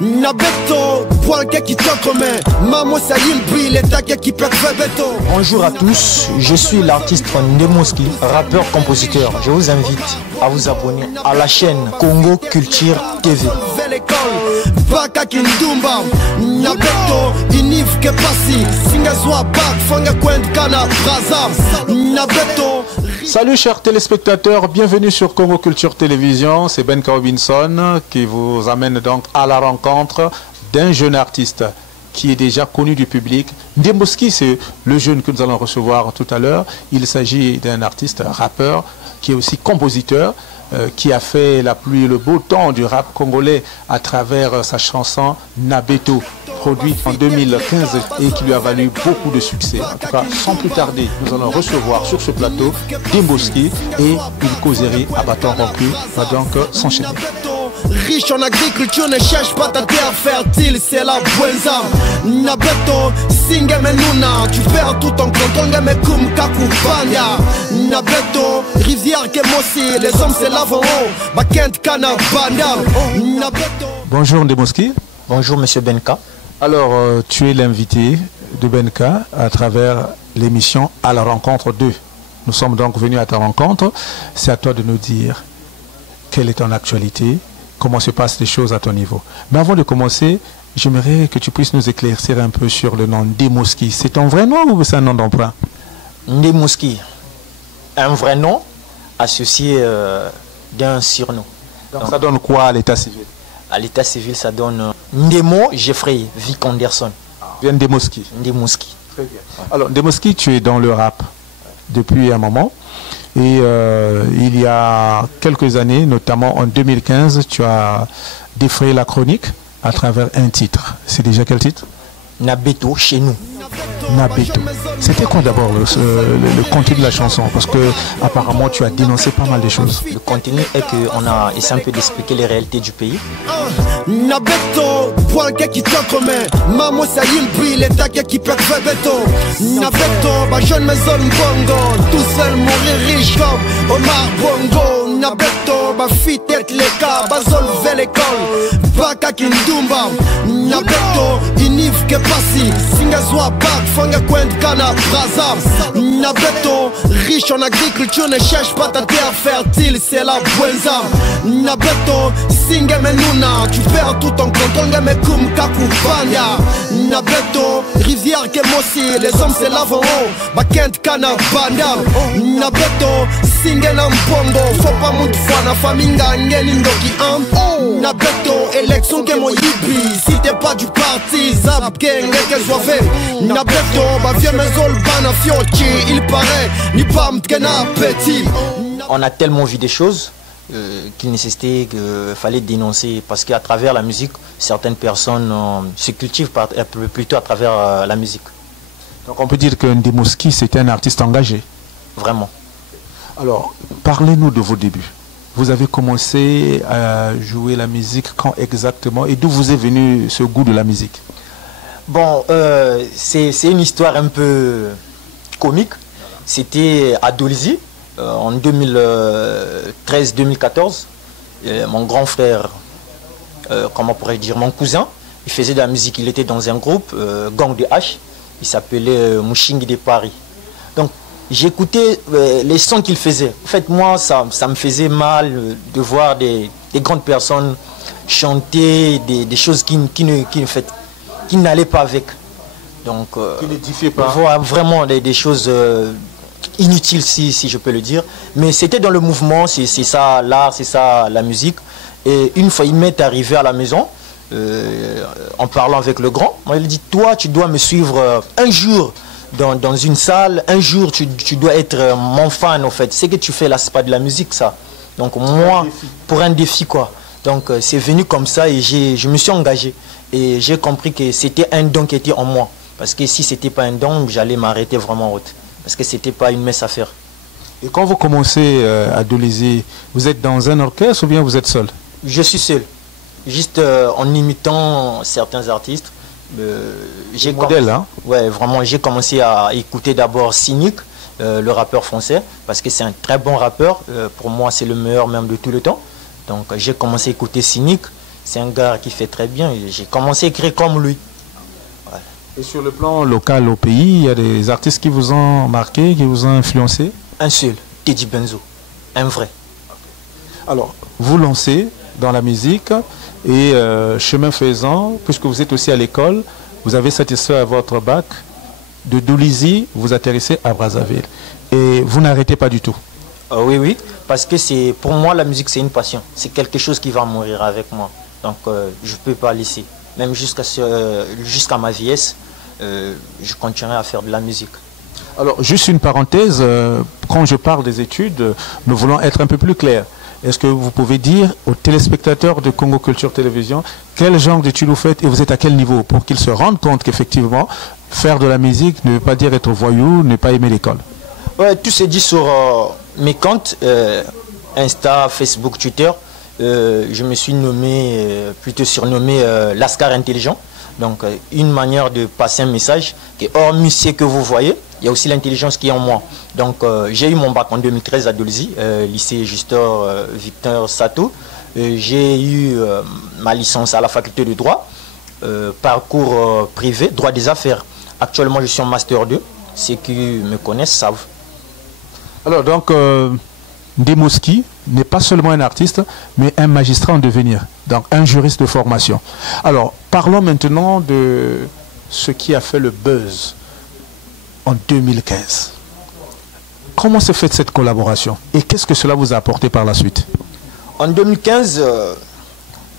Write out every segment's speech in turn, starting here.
Bonjour à tous, je suis l'artiste Ndemoski, rappeur-compositeur. Je vous invite à vous abonner à la chaîne Congo Culture TV. Salut chers téléspectateurs, bienvenue sur Congo Culture Télévision. C'est Benka Robinson qui vous amène donc à la rencontre d'un jeune artiste qui est déjà connu du public. Ndemoski, c'est le jeune que nous allons recevoir tout à l'heure. Il s'agit d'un artiste, rappeur, qui est aussi compositeur, qui a fait la pluie et le beau temps du rap congolais à travers sa chanson Nabeto, produite en 2015 et qui lui a valu beaucoup de succès. En tout cas, sans plus tarder, nous allons recevoir sur ce plateau Ndemoski et une causerie à bâton rompu va donc s'enchaîner. Riche en agriculture, ne cherche pas ta terre fertile, c'est la buenza. Nabeto, singemenuna, tu perds tout ton canton, gamekum kakupanya. Nabeto, rivière Kemosi, les hommes se lavent en haut, Bakent Kana Banda. Nabeto. Bonjour Ndemoski. Bonjour Monsieur Benka. Alors, tu es l'invité de Benka à travers l'émission À la rencontre 2. Nous sommes donc venus à ta rencontre. C'est à toi de nous dire quelle est ton actualité, comment se passent les choses à ton niveau. Mais avant de commencer, j'aimerais que tu puisses nous éclaircir un peu sur le nom Ndemoski. C'est ton vrai nom ou c'est un nom d'emprunt? Ndemoski, un vrai nom associé d'un surnom. Donc ça donne quoi à l'état civil? À l'état civil, ça donne Ndemo Jeffrey Viconderson. Bien Ndemoski. Ndemoski. Très bien. Alors Ndemoski, tu es dans le rap depuis un moment. Et il y a quelques années, notamment en 2015, tu as défrayé la chronique à travers un titre. C'est déjà quel titre? Nabeto, chez nous. Nabeto. C'était quoi d'abord le contenu de la chanson? Parce que apparemment tu as dénoncé pas mal de choses. Le contenu est qu'on a essayé un peu d'expliquer les réalités du pays. Nabeto, qui Mamo Sayimbi, l'état qui peut faire béton. Nabeto, ma jeune maison Bongo, tout seul mourir riche comme Omar Bongo. Nabeto, ma fille tête les cas, Bazol l'école, Baka Kindumba. Nabeto, Inif Kepasi, Singazwa Bak, Fanga Kwent Kana Braza. Nabeto, riche en agriculture, ne cherche pas ta terre fertile, c'est la buenza. Nabeto, Singemenuna, tu perds tout ton canton, Gamekum Kakupanya. Nabeto, rivière Kemosi, les hommes se lavent en haut, Bakent Kana Banda. Nabeto, Singenam Bongo, faut pas monter na faminga ngeni ndoki am. Nabeto, élection Kemo Yibi, si t'es pas du parti, Zab Gang, qu'elle soit fait. Nabeto, ba vieux maison bana fiochi, il paraît, ni pas m'tkena petit. On a tellement vu des choses qu'il nécessitait, qu'il fallait dénoncer, parce qu'à travers la musique, certaines personnes se cultivent plutôt à travers la musique. Donc on peut dire que Ndemoski, c'était un artiste engagé. Vraiment. Alors, parlez-nous de vos débuts. Vous avez commencé à jouer la musique quand exactement et d'où vous est venu ce goût de la musique? Bon, c'est une histoire un peu comique. C'était à Dolisie, en 2013-2014. Mon grand frère, comment pourrais-je dire, mon cousin, il faisait de la musique. Il était dans un groupe, Gang de H. Il s'appelait Mushingi de Paris. Donc, j'écoutais les sons qu'il faisait. En fait, moi, ça me faisait mal de voir des grandes personnes chanter des choses qui n'allaient pas avec. Donc, qui n'édifiaient pas. Voir vraiment des choses inutiles, si je peux le dire. Mais c'était dans le mouvement, c'est ça l'art, c'est ça la musique. Et une fois, il m'est arrivé à la maison, en parlant avec le grand, il dit, toi, tu dois me suivre un jour dans une salle, un jour tu dois être mon fan en fait. C'est que tu fais là, c'est pas de la musique ça. Donc moi, pour un défi quoi. Donc c'est venu comme ça et je me suis engagé. Et j'ai compris que c'était un don qui était en moi. Parce que si c'était pas un don, j'allais m'arrêter vraiment haute. Parce que c'était pas une messe à faire. Et quand vous commencez à Dolisie, vous êtes dans un orchestre ou bien vous êtes seul? Je suis seul. Juste en imitant certains artistes. J'ai modèle, hein? Ouais, vraiment, j'ai commencé à écouter d'abord Cynic, le rappeur français, parce que c'est un très bon rappeur. Pour moi, c'est le meilleur même de tout le temps. Donc, j'ai commencé à écouter Cynic. c'est un gars qui fait très bien. J'ai commencé à écrire comme lui. Ouais. Et sur le plan local au pays, il y a des artistes qui vous ont marqué, qui vous ont influencé? Un seul, Teddy Benzo, un vrai. Alors, vous lancez dans la musique et chemin faisant, puisque vous êtes aussi à l'école, vous avez satisfait à votre bac, de Doulizy, vous atterrissez à Brazzaville. Et vous n'arrêtez pas du tout. Oui, oui, parce que pour moi, la musique, c'est une passion. C'est quelque chose qui va mourir avec moi. Donc, je ne peux pas laisser. Même jusqu'à ma vieillesse, je continuerai à faire de la musique. Alors, juste une parenthèse, quand je parle des études, nous voulons être un peu plus clairs. Est-ce que vous pouvez dire aux téléspectateurs de Congo Culture Télévision quel genre d'études vous faites et vous êtes à quel niveau pour qu'ils se rendent compte qu'effectivement, faire de la musique ne veut pas dire être voyou, ne pas aimer l'école? Ouais, tout se dit sur mes comptes, Insta, Facebook, Twitter. Je me suis plutôt surnommé Lascar Intelligent. Donc, une manière de passer un message qui est hormis ce que vous voyez, il y a aussi l'intelligence qui est en moi. Donc, j'ai eu mon bac en 2013 à Doulizy, lycée Justor Victor Sato. J'ai eu ma licence à la faculté de droit, parcours privé, droit des affaires. Actuellement, je suis en master 2. Ceux qui me connaissent savent. Alors, donc, Ndemoski n'est pas seulement un artiste, mais un magistrat en devenir, donc un juriste de formation. Alors, parlons maintenant de ce qui a fait le buzz en 2015. Comment s'est faite cette collaboration et qu'est-ce que cela vous a apporté par la suite? En 2015,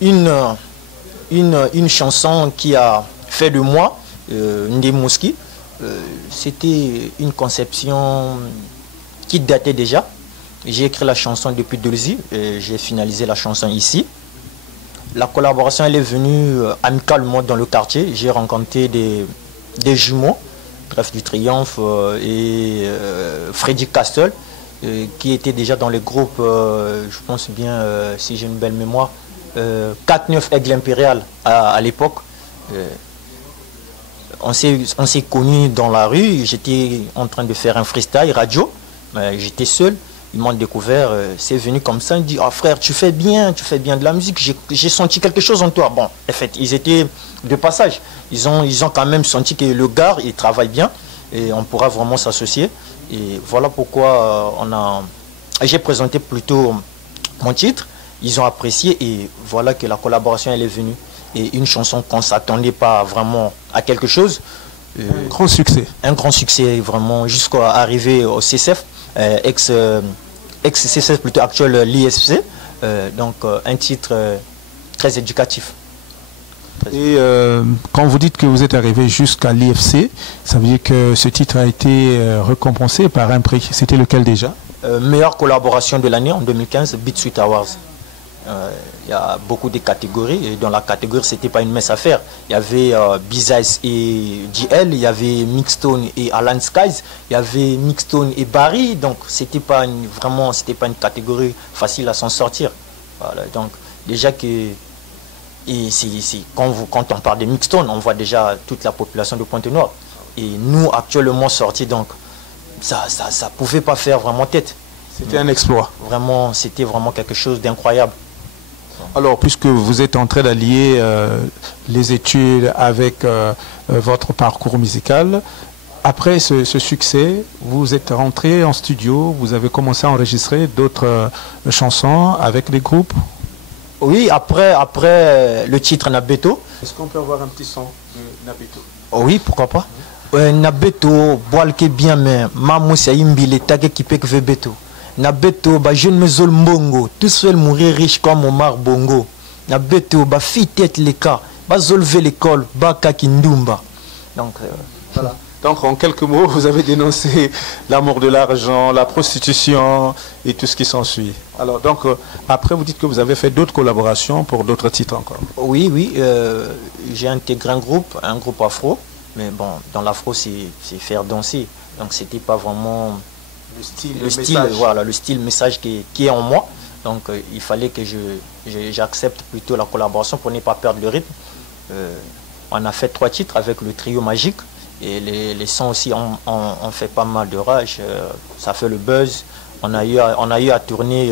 une chanson qui a fait de moi Ndemoski, c'était une conception qui datait déjà. J'ai écrit la chanson depuis Doulizy et j'ai finalisé la chanson ici. La collaboration elle est venue amicalement dans le quartier. J'ai rencontré des jumeaux, Trèfle du Triomphe et Freddy Castle, qui étaient déjà dans les groupes, je pense bien, si j'ai une belle mémoire, 4-9 Aigle Impérial à l'époque. On s'est connus dans la rue. J'étais en train de faire un freestyle radio. J'étais seul. Ils m'ont découvert, c'est venu comme ça, ils disent, ah frère, tu fais bien de la musique, j'ai senti quelque chose en toi. Bon, en fait, ils étaient de passage. Ils ont quand même senti que le gars, il travaille bien et on pourra vraiment s'associer. Et voilà pourquoi j'ai présenté plutôt mon titre. Ils ont apprécié et voilà que la collaboration, elle est venue. Et une chanson qu'on ne s'attendait pas vraiment à quelque chose. Un grand succès. Un grand succès, vraiment, jusqu'à arriver au CCF. Ex-CCF plutôt actuel l'ISFC, donc un titre très éducatif. Et quand vous dites que vous êtes arrivé jusqu'à l'IFC, ça veut dire que ce titre a été récompensé par un prix. C'était lequel déjà? Meilleure collaboration de l'année en 2015, Beat Suite Awards. Il y a beaucoup de catégories et dans la catégorie c'était pas une mince affaire. Il y avait Bizaïs et JL, il y avait Mixstone et Alan Skies, il y avait Mixstone et Barry, donc c'était pas une catégorie facile à s'en sortir. Voilà, donc déjà que quand on parle de Mixstone, on voit déjà toute la population de Pointe-Noire et nous actuellement sortis, donc ça pouvait pas faire vraiment tête. C'était un exploit. Vraiment, c'était vraiment quelque chose d'incroyable. Alors, puisque vous êtes en train d'allier les études avec votre parcours musical, après ce succès, vous êtes rentré en studio, vous avez commencé à enregistrer d'autres chansons avec les groupes? Oui, après le titre Nabeto. Est-ce qu'on peut avoir un petit son de Nabeto? Oui, pourquoi pas. Nabeto, boalke bien, mais mamoussa imbi l'état qui peut que Beto. Nabeto, ba jeune maison mbongo, tout seul mourir riche comme Omar Bongo. Nabeto, ba fi tête les cas, ba zolver l'école, ba kakindumba. Donc, voilà. Donc, en quelques mots, vous avez dénoncé l'amour de l'argent, la prostitution et tout ce qui s'ensuit. Alors, donc, après, vous dites que vous avez fait d'autres collaborations pour d'autres titres encore. Oui, j'ai intégré un groupe afro. Mais bon, dans l'afro, c'est faire danser. Donc, c'était pas vraiment le style, voilà, le style message qui est en moi. Donc, il fallait que j'accepte plutôt la collaboration pour ne pas perdre le rythme. On a fait 3 titres avec le trio magique. Et les sons aussi ont fait pas mal de rage. Ça fait le buzz. On a eu à tourner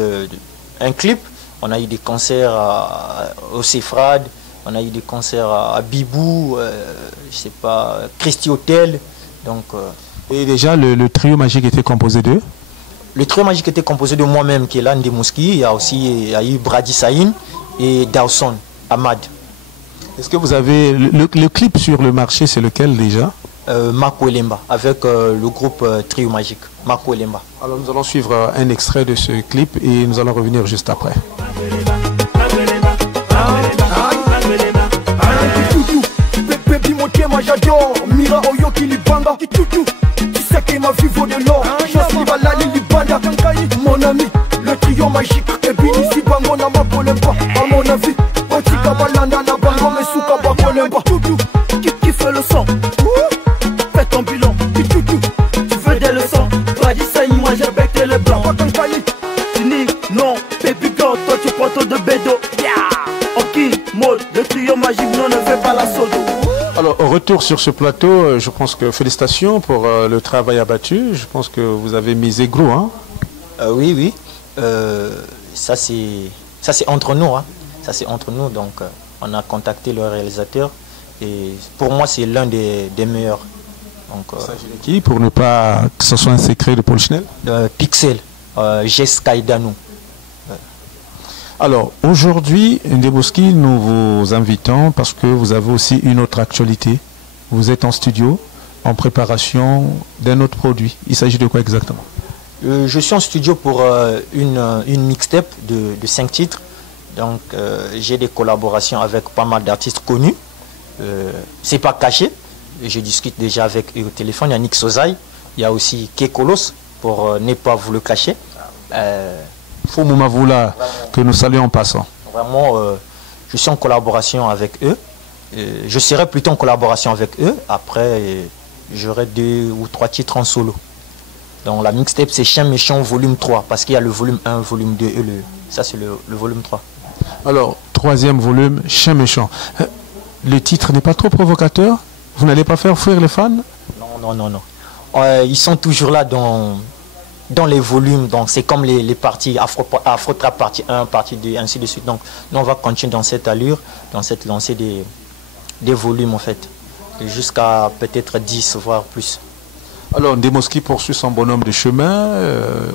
un clip On a eu des concerts au Cefrad, on a eu des concerts à Bibou, je sais pas, Christie Hotel. Donc, et déjà, le trio magique était composé d'eux? Le trio magique était composé de moi-même, qui est là, Ndemouski. Il y a eu Brady Saïn et Dawson Ahmad. Est-ce que vous avez... Le clip sur le marché, c'est lequel déjà? Mako Elemba, avec le groupe Trio Magique. Mako Elemba. Alors nous allons suivre un extrait de ce clip et nous allons revenir juste après. Moi j'adore Mira Oyo qui libanga qui tutu. Tu sais que ma vie vaut de l'or. J'asli balali libanda. Mon ami, le trio magique. Et bini si bango na ma polemba. À mon avis, Otika balanda na bango me souka ba polemba. Tutu, qui fait le son? Fais ton bilan. Qui tutu, tu veux des leçons? Toi dis ça, moi j'ai becté le blanc. Fini, non, baby girl, toi tu prends ton de bédo. Ok, mode, le trio magique, non ne fait pas la sodo. Alors, au retour sur ce plateau, je pense que félicitations pour le travail abattu. Je pense que vous avez misé gros, hein? Oui, oui. Ça c'est entre nous, hein. Ça c'est entre nous. Donc, on a contacté le réalisateur et pour moi c'est l'un des meilleurs. Donc, qui, pour ne pas que ce soit un secret de Paul Schnell? Pixel, Jessica Idanou. Alors, aujourd'hui, Ndemouski, nous vous invitons parce que vous avez aussi une autre actualité. Vous êtes en studio, en préparation d'un autre produit. Il s'agit de quoi exactement? Je suis en studio pour une mixtape de 5 titres. Donc, j'ai des collaborations avec pas mal d'artistes connus. C'est pas caché. Je discute déjà avec eux au téléphone. Il y a Nick Sozai. Il y a aussi Kekolos, pour ne pas vous le cacher. Foumoumaoula, que nous saluons en passant. Vraiment, je suis en collaboration avec eux. Je serai plutôt en collaboration avec eux. Après, j'aurai 2 ou 3 titres en solo. Donc la mixtape, c'est Chien Méchant volume 3. Parce qu'il y a le volume 1, volume 2 et ça c'est le volume 3. Alors, 3e volume, Chien Méchant. Le titre n'est pas trop provocateur? Vous n'allez pas faire fuir les fans? Non, non, non. Ils sont toujours là dans les volumes, donc c'est comme les parties Afro-Trap partie 1, partie 2, ainsi de suite. Donc nous on va continuer dans cette allure, dans cette lancée des volumes en fait, jusqu'à peut-être 10 voire plus. Alors Ndemouski poursuit son bonhomme de chemin.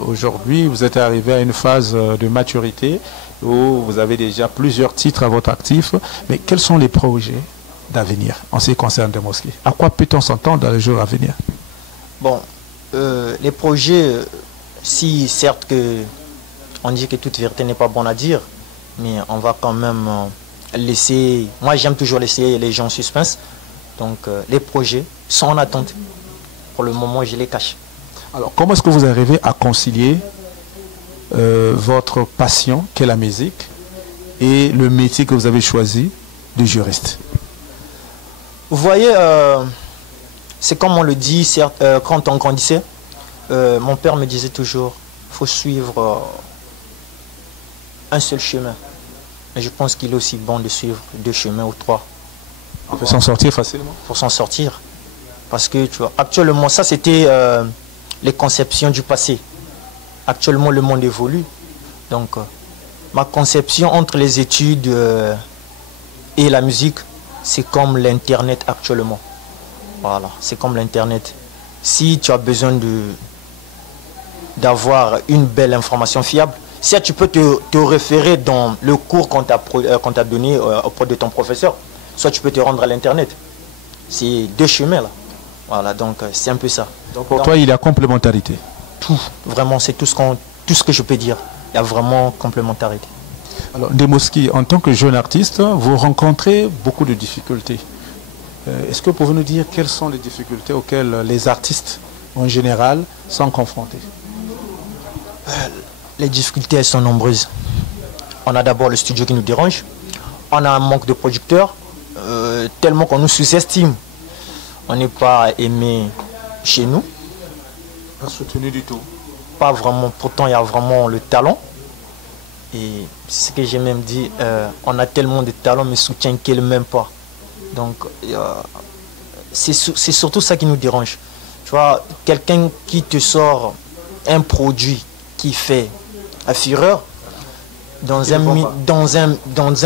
Aujourd'hui vous êtes arrivé à une phase de maturité où vous avez déjà plusieurs titres à votre actif, mais quels sont les projets d'avenir en ce qui concerne Ndemouski? À quoi peut-on s'entendre dans les jours à venir? Bon, les projets, si certes que on dit que toute vérité n'est pas bonne à dire, mais on va quand même laisser, moi j'aime toujours laisser les gens en suspense, donc les projets sont en attente. Pour le moment je les cache. Alors comment est-ce que vous arrivez à concilier votre passion qu'est la musique et le métier que vous avez choisi de juriste? Vous voyez, c'est comme on le dit, certes, quand on grandissait, mon père me disait toujours, il faut suivre un seul chemin. Mais je pense qu'il est aussi bon de suivre 2 chemins ou 3. On peut s'en sortir facilement? Pour s'en sortir. Parce que, tu vois, actuellement, ça c'était les conceptions du passé. Actuellement, le monde évolue. Donc, ma conception entre les études et la musique, c'est comme l'Internet actuellement. Voilà, c'est comme l'Internet. Si tu as besoin d'avoir une belle information fiable, si tu peux te référer dans le cours qu'on t'a donné auprès de ton professeur, soit tu peux te rendre à l'Internet. C'est 2 chemins là. Voilà, donc c'est un peu ça. Donc pour toi, il y a complémentarité? Tout, vraiment, c'est tout ce que je peux dire. Il y a vraiment complémentarité. Alors, Ndemouski, en tant que jeune artiste, vous rencontrez beaucoup de difficultés. Est-ce que vous pouvez nous dire quelles sont les difficultés auxquelles les artistes, en général, sont confrontés? Les difficultés, elles sont nombreuses. On a d'abord le studio qui nous dérange. On a un manque de producteurs, tellement qu'on nous sous-estime. On n'est pas aimé chez nous. Pas soutenu du tout? Pas vraiment. Pourtant, il y a vraiment le talent. Et c'est ce que j'ai même dit, on a tellement de talent, mais soutien qu'elle même pas. Donc, c'est surtout ça qui nous dérange. Tu vois, quelqu'un qui te sort un produit qui fait à fureur, dans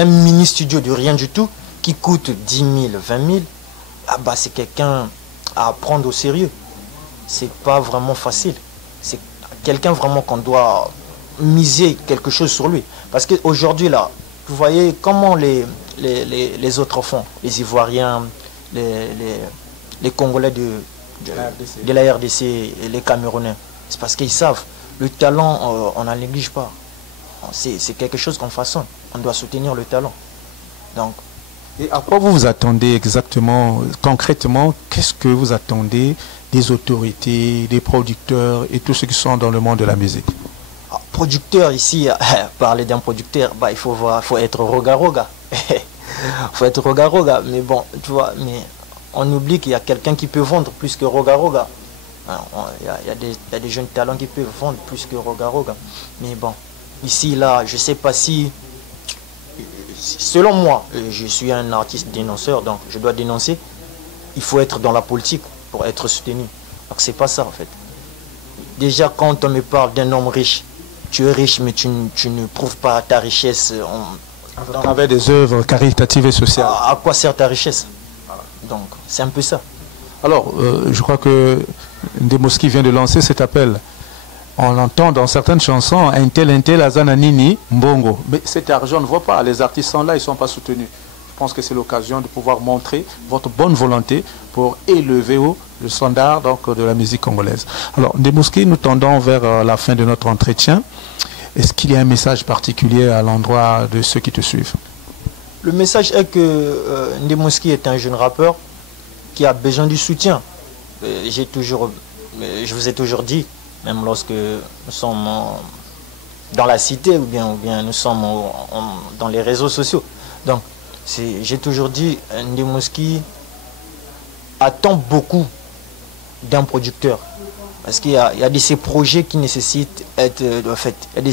un mini studio de rien du tout qui coûte 10 000, 20 000, ah bah c'est quelqu'un à prendre au sérieux. C'est pas vraiment facile. C'est quelqu'un vraiment qu'on doit miser quelque chose sur lui. Parce qu'aujourd'hui là, vous voyez comment les autres font, les Ivoiriens, les Congolais de la RDC et les Camerounais. C'est parce qu'ils savent, le talent, on n'en néglige pas. C'est quelque chose qu'on façonne. On doit soutenir le talent. Donc, et à quoi vous vous attendez exactement, concrètement, qu'est-ce que vous attendez des autorités, des producteurs et tous ceux qui sont dans le monde de la musique? Producteur ici, parler d'un producteur, bah, il faut être roga-roga. Faut être roga-roga. Mais bon, tu vois, mais on oublie qu'il y a quelqu'un qui peut vendre plus que roga-roga. Il y a des jeunes talents qui peuvent vendre plus que roga-roga. Mais bon, ici, là, je ne sais pas si... Selon moi, je suis un artiste dénonceur, donc je dois dénoncer. Il faut être dans la politique pour être soutenu. Donc c'est pas ça en fait. Déjà quand on me parle d'un homme riche, tu es riche mais tu ne prouves pas ta richesse. À travers des œuvres caritatives et sociales. À quoi sert ta richesse? Donc c'est un peu ça. Alors, je crois que Ndemoski vient de lancer cet appel. On entend dans certaines chansons un tel Azananini, Mbongo. Mais cet argent, on ne voit pas. Les artistes sont là, ils ne sont pas soutenus. Je pense que c'est l'occasion de pouvoir montrer votre bonne volonté pour élever le standard donc, de la musique congolaise. Alors, Ndemoski, nous tendons vers la fin de notre entretien. Est-ce qu'il y a un message particulier à l'endroit de ceux qui te suivent? Le message est que Ndemoski est un jeune rappeur qui a besoin du soutien. Je vous ai toujours dit, même lorsque nous sommes dans la cité ou bien nous sommes dans les réseaux sociaux. Donc, j'ai toujours dit, Ndemoski attend beaucoup d'un producteur. Parce qu'il y a de ces projets qui nécessitent en fait, de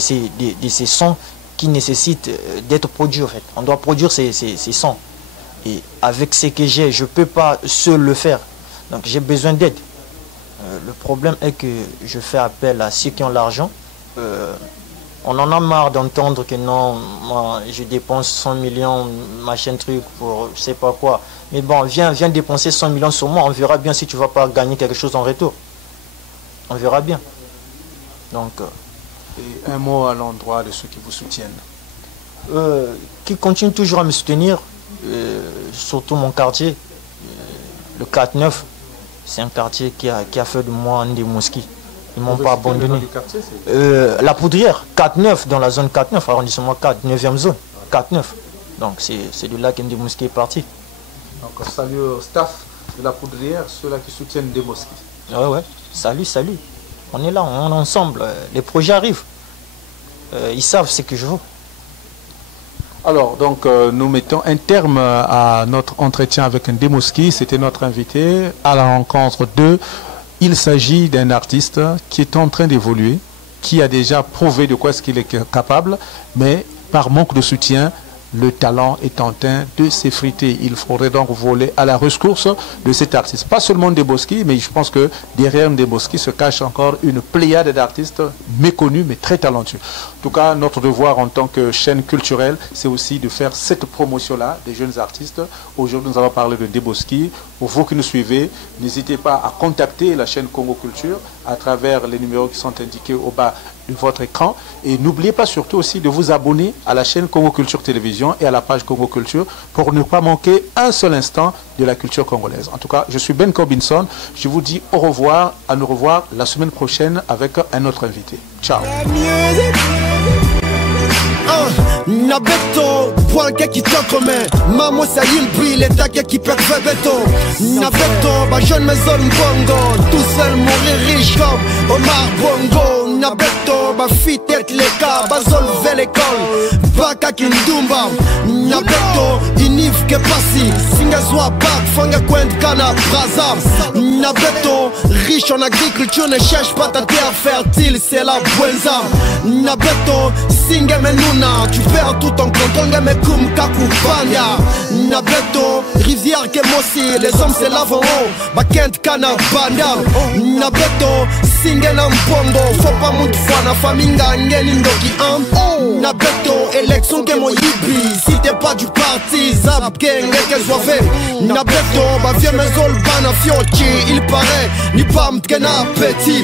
ces sons qui nécessitent d'être produits en fait. On doit produire ces sons. Et avec ce que j'ai, je ne peux pas seul le faire. Donc j'ai besoin d'aide. Le problème est que je fais appel à ceux qui ont l'argent. On en a marre d'entendre que non, moi je dépense 100 millions, machin truc pour je sais pas quoi. Mais bon, viens dépenser 100 millions sur moi, on verra bien si tu ne vas pas gagner quelque chose en retour. On verra bien. Donc, et un mot à l'endroit de ceux qui vous soutiennent. Qui continuent toujours à me soutenir, surtout mon quartier, le 4-9. C'est un quartier qui a fait de moi un Ndemoski. Ils ne m'ont pas abandonné. La Poudrière, 4-9, dans la zone 4-9, arrondissement 4, 9e zone, 4-9. Donc c'est de là que Ndemoski est parti. Donc salut au staff de la Poudrière, ceux-là qui soutiennent Ndemoski. Ouais, salut. On est là, on est ensemble. Les projets arrivent. Ils savent ce que je veux. Alors, donc, nous mettons un terme à notre entretien avec Ndemoski. C'était notre invité à la rencontre de... Il s'agit d'un artiste qui est en train d'évoluer, qui a déjà prouvé de quoi est-ce qu'il est capable, mais par manque de soutien, le talent est en train de s'effriter. Il faudrait donc voler à la rescousse de cet artiste. Pas seulement Ndemoski, mais je pense que derrière Ndemoski se cache encore une pléiade d'artistes méconnus, mais très talentueux. En tout cas, notre devoir en tant que chaîne culturelle, c'est aussi de faire cette promotion-là des jeunes artistes. Aujourd'hui, nous allons parler de Ndemoski. Pour vous qui nous suivez, n'hésitez pas à contacter la chaîne Congo Culture à travers les numéros qui sont indiqués au bas de votre écran. Et n'oubliez pas surtout aussi de vous abonner à la chaîne Congo Culture Télévision et à la page Congo Culture pour ne pas manquer un seul instant de la culture congolaise. En tout cas, je suis Ben Corbinson. Je vous dis au revoir, à nous revoir la semaine prochaine avec un autre invité. Ciao. Nabeto, bwalke kitokome Mamo sa yilbi, letake ki pek febeto Nabeto, ba jeune maison Bongo Tout seul mourir riche comme Omar Bongo Nabeto, ba fit tête leka, ba zolve l'école Baka kindumba Nabeto, inif ke pasi Singa zwa bak, fanga kwent kana braza Nabeto, riche en agriculture Ne cherche pas ta terre fertile, c'est la buenza Nabeto, singa menuna Tu perds tout ton canton, mais comme Kakupanya Nabeto, rivière Kemosi Les hommes se lavent en haut, Bakent Kana Banda Nabeto, singa na mpongo Faut pas mout fwa na faminga ngeni ndoki Nabeto, élection que mon yibi. Si t'es pas du parti, Zap Gang, qu'elle soit fait. Nabeto, bah viens mes ol bana fiochi. Il paraît, ni pas m't'ken appétit.